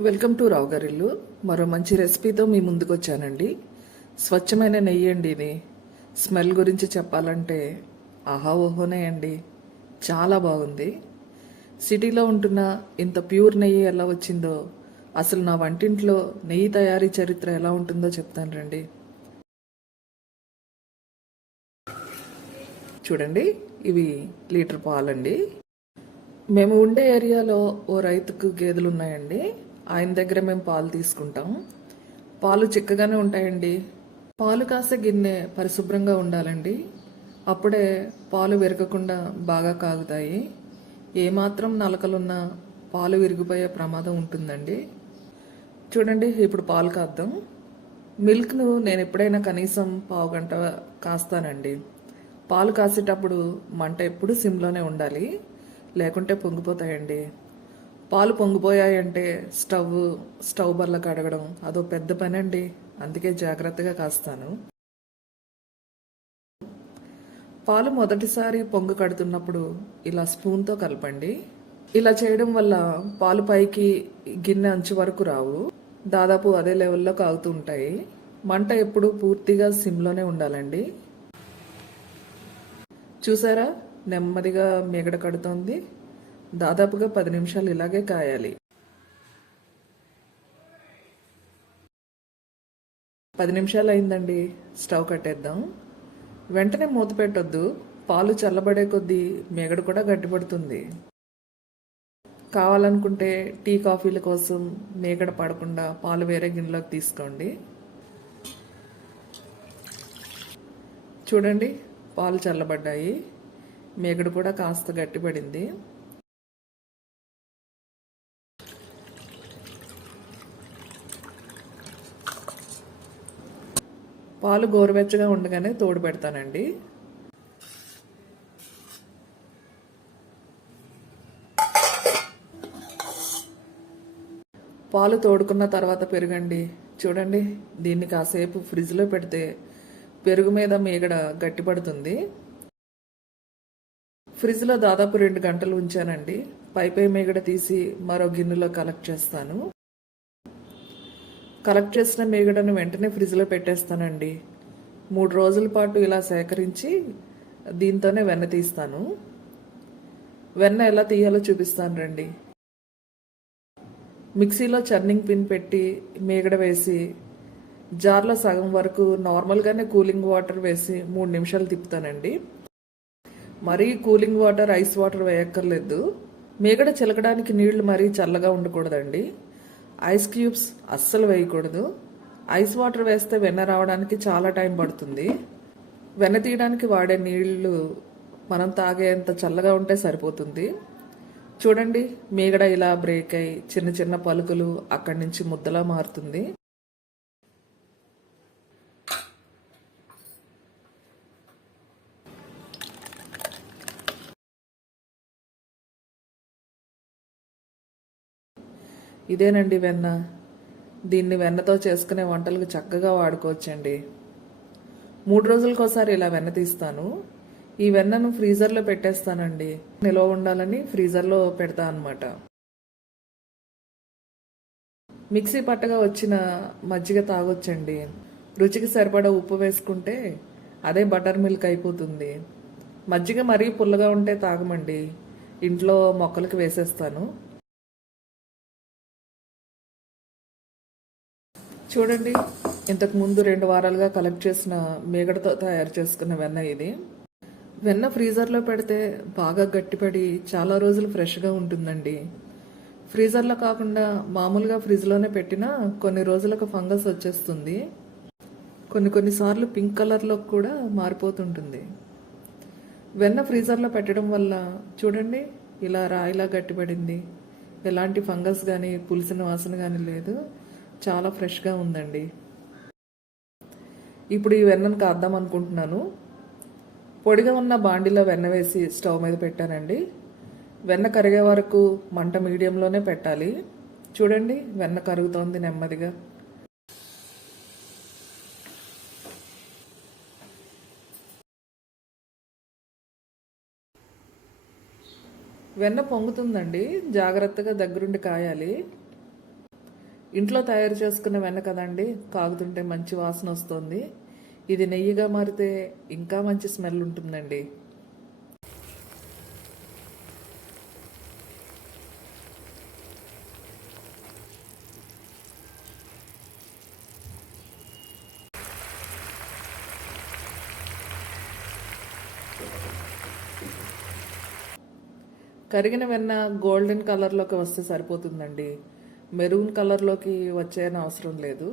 Welcome to రావు గారిల్లు మరో మంచి రెసిపీతో మీ ముందుకు వచ్చానండి స్వచ్ఛమైన నెయ్యి అండి ఇది. స్మెల్ గురించి చెప్పాలంటే ఆహా ఓహోనే అండి. చాలా బాగుంది. సిటీలో ఉంటున్న ఇంత ప్యూర్ నెయ్యి ఎలా వచ్చిందో అసలు నా వంటింట్లో నెయ్యి తయారీ చరిత్ర ఎలా ఉంటుందో చెప్తాను రండి. చూడండి ఇవి లీటర్ పాలండి. మేము ఉండే ఏరియాలో ఓ రైతుకు గేదెలు ఉన్నాయండి ఆయన దగ్గర మేము పాలు తీసుకుంటాం పాలు చిక్కగానే ఉంటాయండి. పాలు కాసే గిన్నె పరిశుభ్రంగా ఉండాలండి. అప్పుడే పాలు విరగకుండా బాగా కాగుతాయి. ఏమాత్రం నలకలున్నా పాలు విరిగిపోయే ప్రమాదం ఉంటుందండి. చూడండి ఇప్పుడు పాలు కాద్దాం. మిల్క్ను నేను ఎప్పుడైనా కనీసం పావు గంట కాస్తానండి. పాలు కాసేటప్పుడు మంట ఎప్పుడు సిమ్లోనే ఉండాలి. లేకుంటే పొంగిపోతాయండి. పాలు పొంగిపోయాయంటే స్టవ్ స్టవ్ బర్ల కడగడం అదో పెద్ద పని అండి అందుకే జాగ్రత్తగా కాస్తాను. పాలు మొదటిసారి పొంగు కడుతున్నప్పుడు ఇలా స్పూన్తో కలపండి. ఇలా చేయడం వల్ల పాలు పైకి గిన్నె అంచు వరకు రావు. దాదాపు అదే లెవెల్లో కాగుతూ ఉంటాయి. మంట ఎప్పుడు పూర్తిగా సిమ్లోనే ఉండాలండి. చూసారా? నెమ్మదిగా మిగడ కడుతోంది. దాదాపుగా పది నిమిషాలు ఇలాగే కాయాలి పది నిమిషాలు అయిందండి. స్టవ్ కట్టేద్దాం. వెంటనే మూత పెట్టొద్దు. పాలు చల్లబడే కొద్దీ మిగడ కూడా గట్టిపడుతుంది. కావాలనుకుంటే టీ కాఫీల కోసం మేగడ పడకుండా పాలు వేరే గిన్నెలోకి తీసుకోండి. చూడండి పాలు చల్లబడ్డాయి. మేగడ కూడా కాస్త గట్టిపడింది. పాలు గోరువెచ్చగా ఉండగానే తోడు పెడతానండి. పాలు తోడుకున్న తర్వాత పెరుగండి. చూడండి దీన్ని కాసేపు ఫ్రిడ్జ్లో పెడితే పెరుగు మీద మీగడ గట్టిపడుతుంది. ఫ్రిడ్జ్లో దాదాపు రెండు గంటలు ఉంచానండి. పై పై మీగడ తీసి మరో గిన్నెలో కలెక్ట్ చేస్తాను. కలెక్ట్ చేసిన మీగడను వెంటనే ఫ్రిడ్జ్లో పెట్టేస్తానండి. మూడు రోజుల పాటు ఇలా సేకరించి దీంతోనే వెన్న తీస్తాను. వెన్న ఎలా తీయాలో చూపిస్తాను రండి. మిక్సీలో చర్నింగ్ పిన్ పెట్టి మీగడ వేసి జార్లో సగం వరకు నార్మల్గానే కూలింగ్ వాటర్ వేసి మూడు నిమిషాలు తిప్పుతానండి. మరీ కూలింగ్ వాటర్ ఐస్ వాటర్ వేయక్కర్లేదు. మీగడ చిలకడానికి నీళ్ళు మరీ చల్లగా ఉండకూడదండి. ఐస్ క్యూబ్స్ అస్సలు వేయకూడదు. ఐస్ వాటర్ వేస్తే వెన్న రావడానికి చాలా టైం పడుతుంది. వెన్న తీయడానికి వాడే నీళ్ళు మనం తాగేంత చల్లగా ఉంటే సరిపోతుంది. చూడండి మీగడ ఇలా బ్రేక్ అయి చిన్న చిన్న పలుకులు అక్కడి నుంచి ముద్దలా మారుతుంది. ఇదేనండి వెన్న. దీన్ని వెన్నతో చేసుకునే వంటలకు చక్కగా వాడుకోవచ్చండి. మూడు రోజులకోసారి ఇలా వెన్న తీస్తాను. ఈ వెన్నను ఫ్రీజర్లో పెట్టేస్తానండి. నిల్వ ఉండాలని ఫ్రీజర్లో పెడతా అనమాట మిక్సీ పట్టగా వచ్చిన మజ్జిగ తాగొచ్చండి. రుచికి సరిపడా ఉప్పు వేసుకుంటే అదే బటర్ మిల్క్ అయిపోతుంది. మజ్జిగ మరీ పుల్లగా ఉంటే తాగమండి. ఇంట్లో మొక్కలకి వేసేస్తాను. చూడండి ఇంతకు ముందు రెండు వారాలుగా కలెక్ట్ చేసిన మేగడతో తయారు చేసుకున్న వెన్న ఇది. వెన్న ఫ్రీజర్లో పెడితే బాగా గట్టిపడి చాలా రోజులు ఫ్రెష్గా ఉంటుందండి. ఫ్రీజర్లో కాకుండా మామూలుగా ఫ్రిడ్జ్లోనే పెట్టినా కొన్ని రోజులకు ఫంగస్ వచ్చేస్తుంది. కొన్ని కొన్నిసార్లు పింక్ కలర్లో కూడా మారిపోతుంటుంది. వెన్న ఫ్రీజర్లో పెట్టడం వల్ల చూడండి ఇలా రాయిలా గట్టిపడింది. ఎలాంటి ఫంగస్ కానీ పులిసిన వాసన కానీ లేదు. చాలా ఫ్రెష్గా ఉందండి. ఇప్పుడు ఈ వెన్నను కాద్దాం అనుకుంటున్నాను. పొడిగా ఉన్న బాండిలో వెన్న వేసి స్టవ్ మీద పెట్టానండి. వెన్న కరిగే వరకు మంట మీడియంలోనే పెట్టాలి. చూడండి వెన్న కరుగుతోంది నెమ్మదిగా. వెన్న పొంగుతుందండి. జాగ్రత్తగా దగ్గరుండి కాయాలి. ఇంట్లో తయారు చేసుకున్న వెన్న కదండి కాగుతుంటే మంచి వాసన వస్తుంది. ఇది నెయ్యిగా మారితే ఇంకా మంచి స్మెల్ ఉంటుందండి. కరిగిన వెన్న గోల్డెన్ కలర్లోకి వస్తే సరిపోతుందండి. మెరూన్ కలర్లోకి వచ్చేయని అవసరం లేదు.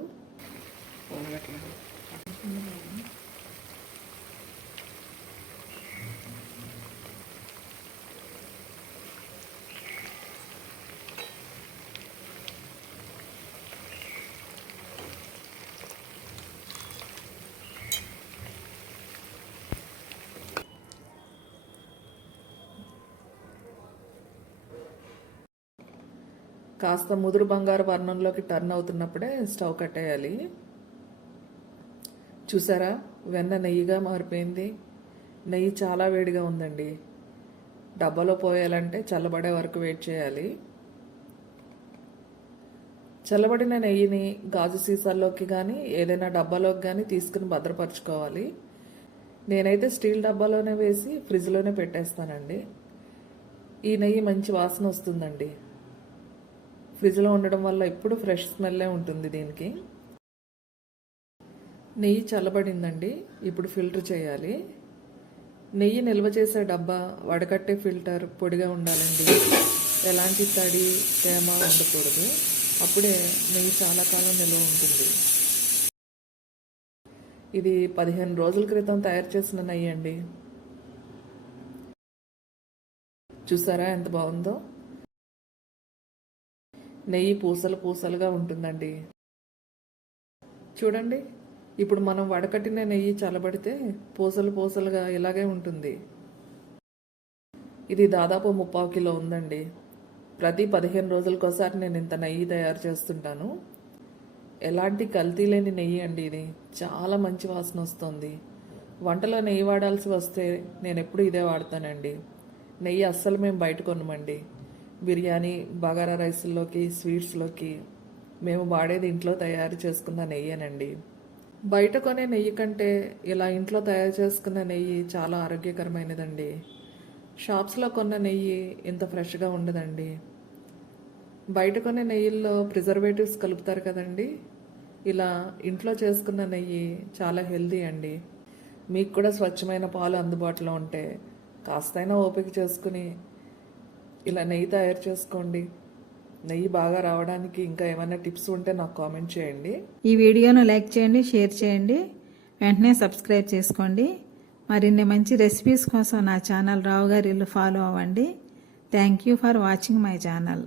కాస్త ముదురు బంగారు వర్ణంలోకి టర్న్ అవుతున్నప్పుడే స్టవ్ కట్టేయాలి. చూసారా? వెన్న నెయ్యిగా మారిపోయింది. నెయ్యి చాలా వేడిగా ఉందండి. డబ్బాలో పోయాలంటే చల్లబడే వరకు వెయిట్ చేయాలి. చల్లబడిన నెయ్యిని గాజు సీసాల్లోకి కానీ ఏదైనా డబ్బాలోకి కానీ తీసుకుని భద్రపరచుకోవాలి. నేనైతే స్టీల్ డబ్బాలోనే వేసి ఫ్రిడ్జ్లోనే పెట్టేస్తానండి. ఈ నెయ్యి మంచి వాసన వస్తుందండి. ఫ్రిడ్జ్లో ఉండడం వల్ల ఎప్పుడు ఫ్రెష్ స్మెల్లే ఉంటుంది దీనికి. నెయ్యి చల్లబడిందండి ఇప్పుడు ఫిల్టర్ చేయాలి. నెయ్యి నిల్వ చేసే డబ్బా వడకట్టే ఫిల్టర్ పొడిగా ఉండాలండి. ఎలాంటి తడి తేమ ఉండకూడదు. అప్పుడే నెయ్యి చాలా కాలం నిల్వ ఉంటుంది. ఇది పదిహేను రోజుల క్రితం తయారు చేసిన నెయ్యి అండి. చూసారా ఎంత బాగుందో? నెయ్యి పూసలు పూసలుగా ఉంటుందండి. చూడండి ఇప్పుడు మనం వడకట్టిన నెయ్యి చల్లబడితే పూసలు పూసలుగా ఇలాగే ఉంటుంది. ఇది దాదాపు ముప్పావు కిలో ఉందండి. ప్రతి పదిహేను రోజులకోసారి నేను ఇంత నెయ్యి తయారు చేస్తుంటాను. ఎలాంటి కల్తీ లేని నెయ్యి అండి ఇది. చాలా మంచి వాసన వస్తుంది. వంటలో నెయ్యి వాడాల్సి వస్తే నేను ఎప్పుడు ఇదే వాడతానండి. నెయ్యి అస్సలు మేము బయట కొనమండి. బిర్యానీ బగారా రైస్లోకి స్వీట్స్లోకి మేము వాడేది ఇంట్లో తయారు చేసుకున్న నెయ్యేనండి. బయట కొనే నెయ్యి కంటే ఇలా ఇంట్లో తయారు చేసుకున్న నెయ్యి చాలా ఆరోగ్యకరమైనదండి. షాప్స్లో కొన్న నెయ్యి ఇంత ఫ్రెష్గా ఉండదండి. బయట కొనే నెయ్యిల్లో ప్రిజర్వేటివ్స్ కలుపుతారు కదండి. ఇలా ఇంట్లో చేసుకున్న నెయ్యి చాలా హెల్దీ అండి. మీకు కూడా స్వచ్ఛమైన పాలు అందుబాటులో ఉంటే కాస్తైనా ఓపిక చేసుకుని ఇలా నెయ్యి తయారు చేసుకోండి. నెయ్యి బాగా రావడానికి ఇంకా ఏమైనా టిప్స్ ఉంటే నాకు కామెంట్ చేయండి. ఈ వీడియోను లైక్ చేయండి షేర్ చేయండి. వెంటనే సబ్స్క్రైబ్ చేసుకోండి. మరిన్ని మంచి రెసిపీస్ కోసం నా ఛానల్ రావు గారి ఇల్లు ఫాలో అవ్వండి. Thank you for watching my channel.